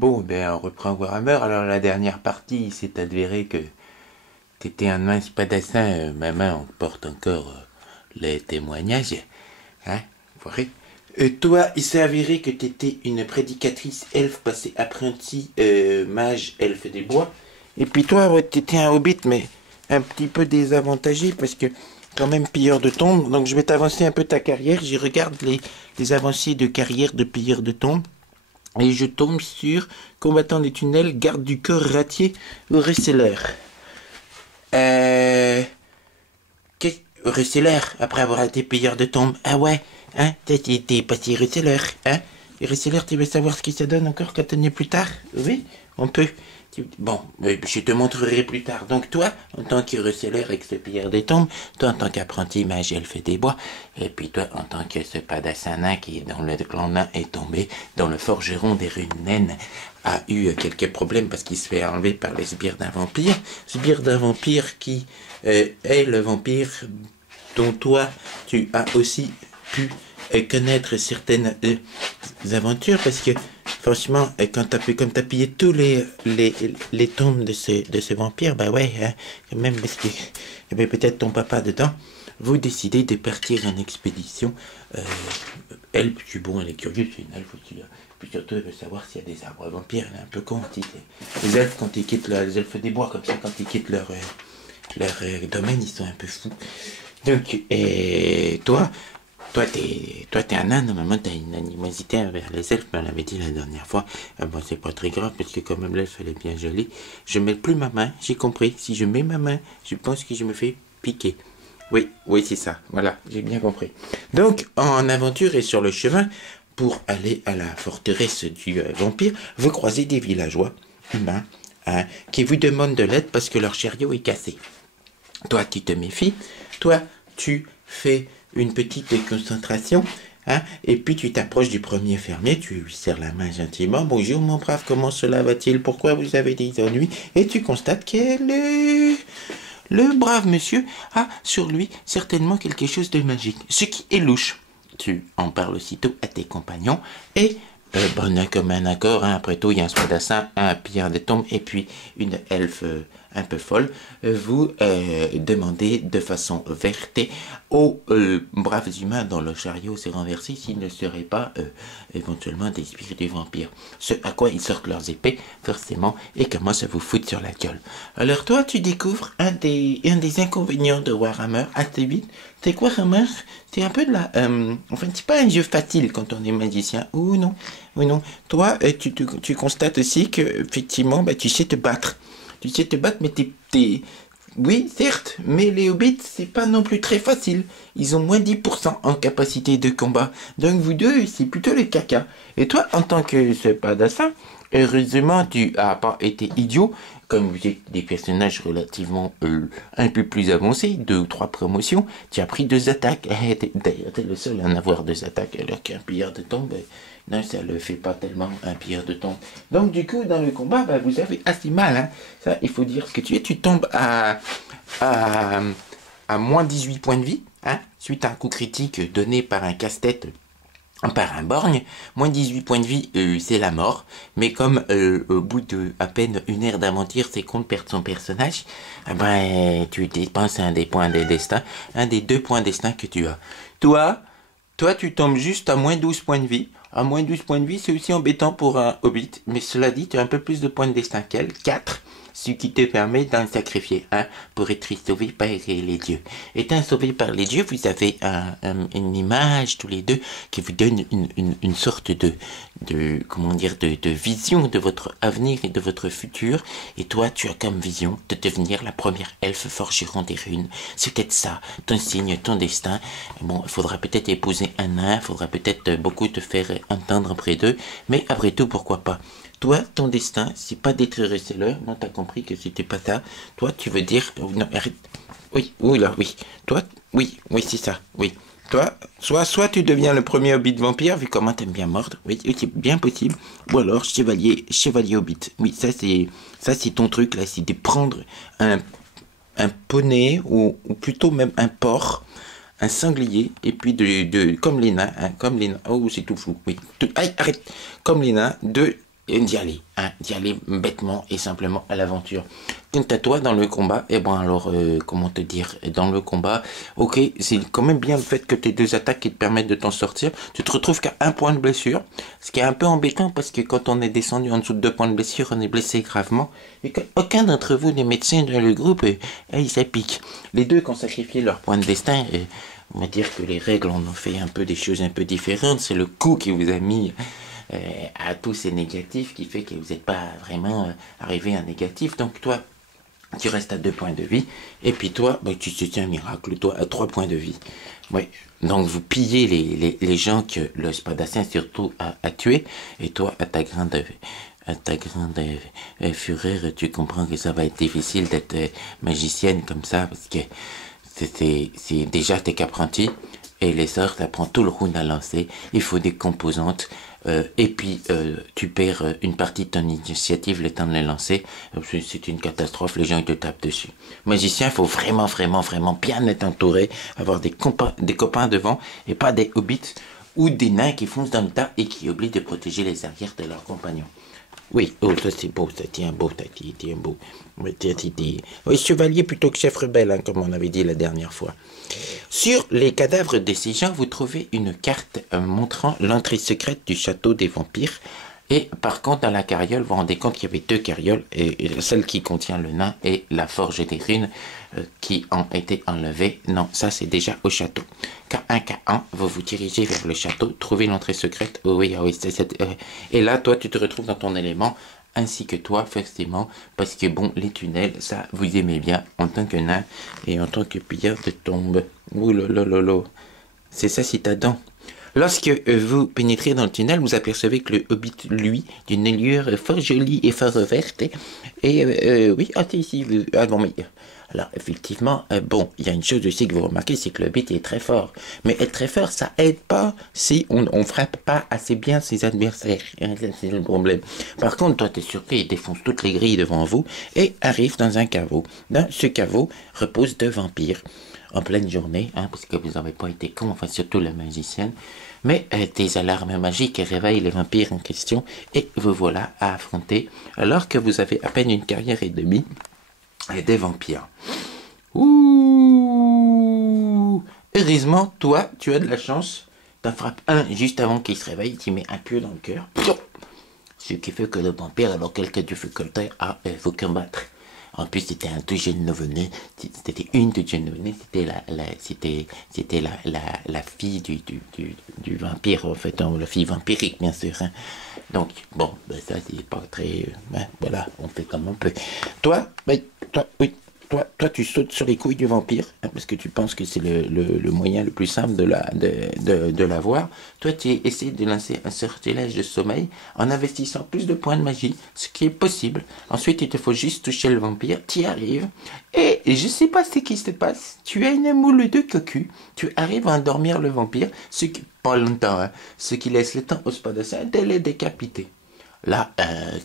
Bon, ben on reprend Warhammer. Alors la dernière partie, il s'est avéré que t'étais un mince padassin. Ma main en porte encore les témoignages. Hein, foiré. Toi, il s'est avéré que t'étais une prédicatrice elfe passée apprentie mage elfe des bois. Et puis toi, ouais, t'étais un hobbit, mais un petit peu désavantagé parce que quand même pilleur de tombes. Donc je vais t'avancer un peu ta carrière. J'y regarde les avancées de carrière de pilleur de tombes. Et je tombe sur combattant des tunnels, garde du corps ratier ou reseller. Euh... Reseller, après avoir été payeur de tombes. Ah ouais, hein, t'es passé reseller, hein. Et reseller, tu veux savoir ce que ça donne encore quand on est plus tard? Oui, on peut. Bon, je te montrerai plus tard. Donc toi, en tant que reseller avec ce pilleur des tombes, toi en tant qu'apprenti mage elfe des bois, et puis toi en tant que ce padassin nain qui dans le clan nain est tombé dans le forgeron des runes naines, a eu quelques problèmes parce qu'il se fait enlever par les sbires d'un vampire. Sbire d'un vampire qui est le vampire dont toi tu as aussi pu connaître certaines aventures parce que franchement quand t'as pillé tous les tombes de ce vampire, bah ouais, hein, même parce que y avait peut-être ton papa dedans, vous décidez de partir en expédition. Elle, je suis bon, elle est curieuse, c'est une elfe aussi. Puis surtout, elle veut savoir s'il y a des arbres vampires. Elle est un peu con. Les elfes, quand ils quittent les elfes des bois, comme ça, quand ils quittent leur domaine, ils sont un peu fous. Donc, et toi, t'es un âne, normalement, t'as une animosité envers les elfes, mais on l'avait dit la dernière fois. Bon, c'est pas très grave, parce que quand même, l'elfe, elle est bien jolie. Je mets plus ma main, j'ai compris. Si je mets ma main, je pense que je me fais piquer. Oui, c'est ça. Voilà, j'ai bien compris. Donc, en aventure et sur le chemin, pour aller à la forteresse du vampire, vous croisez des villageois humains qui vous demandent de l'aide parce que leur chariot est cassé. Toi, tu te méfies. Toi, tu fais une petite concentration. Et puis tu t'approches du premier fermier, tu lui serres la main gentiment. Bonjour mon brave, comment cela va-t-il? Pourquoi vous avez des ennuis? Et tu constates le brave monsieur a sur lui certainement quelque chose de magique, ce qui est louche. Tu en parles aussitôt à tes compagnons et bon, comme un accord, après tout, il y a un spadassin, un pilleur de tombes et puis une elfe un peu folle. Vous demandez de façon verte aux braves humains dont le chariot s'est renversé s'ils ne seraient pas éventuellement des spirites vampires. Ce à quoi ils sortent leurs épées, forcément, et commencent à vous foutre sur la gueule. Alors toi, tu découvres un des inconvénients de Warhammer assez vite. C'est quoi Warhammer? C'est un peu de la... enfin, c'est pas un jeu facile quand on est magicien. Ou non. Toi, tu constates aussi que effectivement, tu sais te battre. Tu sais te battre, mais oui, certes, mais les hobbits, c'est pas non plus très facile. Ils ont moins 10% en capacité de combat. Donc vous deux, c'est plutôt le caca. Et toi, en tant que ce padassin, heureusement, tu as pas été idiot. Comme vous êtes des personnages relativement un peu plus avancés, 2 ou 3 promotions, tu as pris 2 attaques. D'ailleurs, t'es le seul à en avoir 2 attaques, alors qu'un pilleur de tombe, non, ça le fait pas tellement un pilleur de tombe. Donc du coup, dans le combat, vous avez assez mal. Hein. Ça, il faut dire ce que tu es. Tu tombes à moins 18 points de vie, suite à un coup critique donné par un casse-tête. Par un borgne, moins 18 points de vie, c'est la mort. Mais comme au bout de à peine une heure d'aventure, c'est qu'on perd son personnage, tu dépenses un des points de destin, un des 2 points de destin que tu as. Toi, tu tombes juste à moins 12 points de vie. À moins 12 points de vie, c'est aussi embêtant pour un hobbit. Mais cela dit, tu as un peu plus de points de destin qu'elle, 4. Ce qui te permet d'en sacrifier un pour être sauvé par les dieux. Étant sauvé par les dieux, vous avez une image tous les deux qui vous donne une sorte de vision de votre avenir et de votre futur. Et toi, tu as comme vision de devenir la première elfe forgeron des runes. C'est peut-être ça, ton signe, ton destin. Bon, il faudra peut-être épouser un nain, il faudra peut-être beaucoup te faire entendre auprès d'eux, mais après tout, pourquoi pas? Toi, ton destin, c'est pas d'être reseller. Non, t'as compris que c'était pas ça. Toi, tu veux dire... non, arrête. Oui. Toi, oui, c'est ça. Oui. Toi, soit tu deviens le premier hobbit vampire, vu comment t'aimes bien mordre. Oui, c'est bien possible. Ou alors, chevalier hobbit. Oui, ça c'est ton truc, là. C'est de prendre un poney, ou plutôt même un porc, un sanglier, et puis comme les nains, oh, c'est tout flou. Oui. Aïe, arrête. Comme les nains, d'y aller bêtement et simplement à l'aventure. Quant à toi, dans le combat, eh ben alors, comment te dire, dans le combat, ok, c'est quand même bien le fait que tes deux attaques qui te permettent de t'en sortir. Tu te retrouves qu'à un point de blessure, ce qui est un peu embêtant parce que quand on est descendu en dessous de 2 points de blessure, on est blessé gravement et qu'aucun d'entre vous, les médecins dans le groupe, ils s'appliquent. Les deux qui ont sacrifié leur point de destin, on va dire que les règles en ont fait un peu des choses un peu différentes. C'est le coup qui vous a mis à tous ces négatifs qui fait que vous n'êtes pas vraiment arrivé à négatif. Donc toi, tu restes à 2 points de vie. Et puis toi, tu te tiens un miracle, toi, à 3 points de vie. Oui. Donc vous pillez les gens que le spadassin surtout a tué. Et toi, à ta grande fureur, tu comprends que ça va être difficile d'être magicienne comme ça. Parce que c'est déjà t'es qu'apprenti. Et les sorts, t'apprends tout le round à lancer. Il faut des composantes. Et puis tu perds une partie de ton initiative le temps de les lancer. C'est une catastrophe, les gens ils te tapent dessus. Magicien, il faut vraiment bien être entouré, avoir des copains devant et pas des hobbits ou des nains qui foncent dans le tas et qui oublient de protéger les arrières de leurs compagnons. Oui, oh, ça c'est beau, ça tient beau, ça tient beau. Oui, chevalier plutôt que chef rebelle, hein, comme on avait dit la dernière fois. Sur les cadavres de ces gens, vous trouvez une carte montrant l'entrée secrète du château des vampires. Et par contre, dans la carriole, vous vous rendez compte qu'il y avait 2 carrioles, et celle qui contient le nain et la forge des runes qui ont été enlevées. Non, ça c'est déjà au château. K1, vous vous dirigez vers le château, trouvez l'entrée secrète. Oh, oui, et là, toi, tu te retrouves dans ton élément, ainsi que toi, forcément, parce que bon, les tunnels, ça, vous aimez bien, en tant que nain et en tant que pilleur de tombes. Ouh là là là là. C'est ça, c'est ta dent. Lorsque vous pénétrez dans le tunnel, vous apercevez que le hobbit, lui, d'une allure fort jolie et fort verte, et oui, c'est ici, bon, mais, alors, effectivement, bon, il y a une chose aussi que vous remarquez, c'est que le hobbit est très fort, mais être très fort, ça aide pas si on frappe pas assez bien ses adversaires, c'est le problème. Par contre, toi, t'es surpris, il défonce toutes les grilles devant vous, et arrive dans un caveau. Dans ce caveau reposent 2 vampires. En pleine journée, hein, parce que vous n'avez pas été con, enfin surtout la magicienne, mais des alarmes magiques réveillent les vampires en question, et vous voilà à affronter, alors que vous avez à peine une carrière et demie, des vampires. Ouh! Heureusement, toi, tu as de la chance, t'en frappes un juste avant qu'il se réveille, tu mets un pieu dans le cœur, ce qui fait que le vampire, alors quelques difficultés à vous combattre. En plus, c'était un tout jeune nouveau-né. C'était une toute jeune nouveau-né. C'était la fille du vampire, en fait, hein, la fille vampirique, bien sûr. Hein. Donc, bon, ça, c'est pas très... voilà, on fait comme on peut. Toi, oui, toi, tu sautes sur les couilles du vampire, hein, parce que tu penses que c'est le moyen le plus simple de l'avoir. Toi, tu essaies de lancer un sortilège de sommeil en investissant plus de points de magie, ce qui est possible. Ensuite, il te faut juste toucher le vampire, tu y arrives. Et je sais pas ce qui se passe. Tu as une moule de cocu, tu arrives à endormir le vampire, ce qui, pas longtemps, hein, ce qui laisse le temps au spadassin de les décapiter. Là,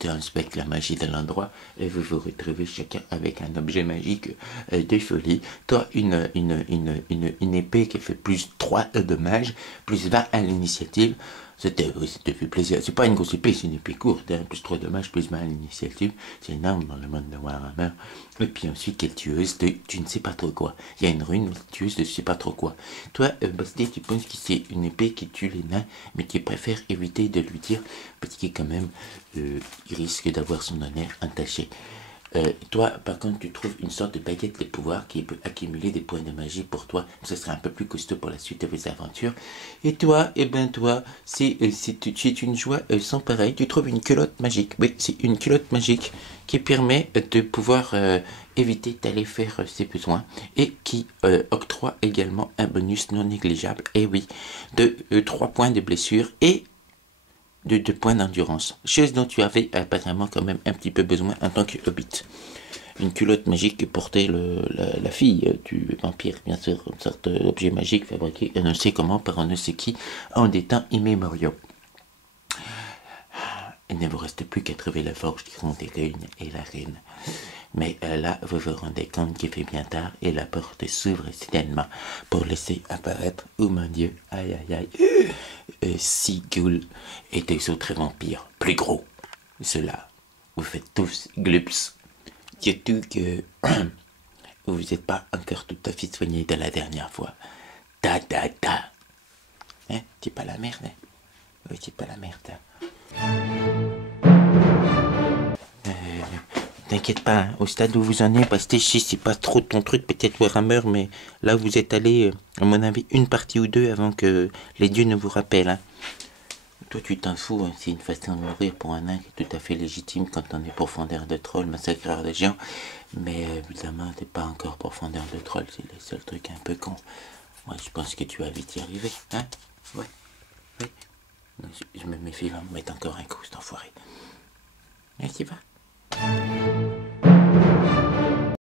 tu inspectes la magie de l'endroit et vous vous retrouvez chacun avec un objet magique de folie. Toi, une épée qui fait plus 3 de dommages, plus 20 à l'initiative. C'était fait plaisir. C'est pas une grosse épée, c'est une épée courte. Hein. Plus 3 dommages, plus 20 à l'initiative. C'est énorme dans le monde de Warhammer. Et puis ensuite, quelle tueuse de tu ne sais pas trop quoi. Il y a une rune, mais tueuse de je sais pas trop quoi. Toi, Bastille, tu penses que c'est une épée qui tue les nains, mais tu préfères éviter de lui dire, parce qu'il quand même, il risque d'avoir son honneur entaché. Toi, par contre, tu trouves une sorte de baguette de pouvoir qui peut accumuler des points de magie pour toi. Ce sera un peu plus costaud pour la suite de vos aventures. Et toi, c'est une joie sans pareil. Tu trouves une culotte magique. Oui, c'est une culotte magique qui permet de pouvoir éviter d'aller faire ses besoins et qui octroie également un bonus non négligeable. Et oui, de 3 points de blessure et de 2 points d'endurance, chose dont tu avais apparemment quand même un petit peu besoin en tant que hobbit. Une culotte magique que portait la fille du vampire, bien sûr, une sorte d'objet magique fabriqué on ne sait comment par on ne sait qui en des temps immémoriaux. Il ne vous reste plus qu'à trouver la forge qui compte les runes et la reine. Mais là, vous vous rendez compte qu'il fait bien tard et la porte s'ouvre soudainement pour laisser apparaître, oh mon Dieu, aïe aïe aïe, 6 ghouls et 2 autres vampires, plus gros, cela, vous faites tous glups. Surtout que vous n'êtes pas encore tout à fait soigné de la dernière fois. Ta ta ta. Hein, c'est pas la merde, hein? Oui, c'est pas la merde. T'inquiète pas, hein, au stade où vous en êtes, parce que je sais, c'est pas trop ton truc, peut-être Warhammer, mais là vous êtes allé, à mon avis, une partie ou deux avant que les dieux ne vous rappellent. Hein. Toi, tu t'en fous, hein, c'est une façon de mourir pour un nain qui est tout à fait légitime quand on est pourfendeur de trolls, massacreur de géants. Mais évidemment, t'es pas encore pourfendeur de trolls, c'est le seul truc un peu con. Moi, je pense que tu vas vite y arriver, hein? Ouais, oui. Je me méfie, il va me mettre encore un coup, cet enfoiré. Merci, va.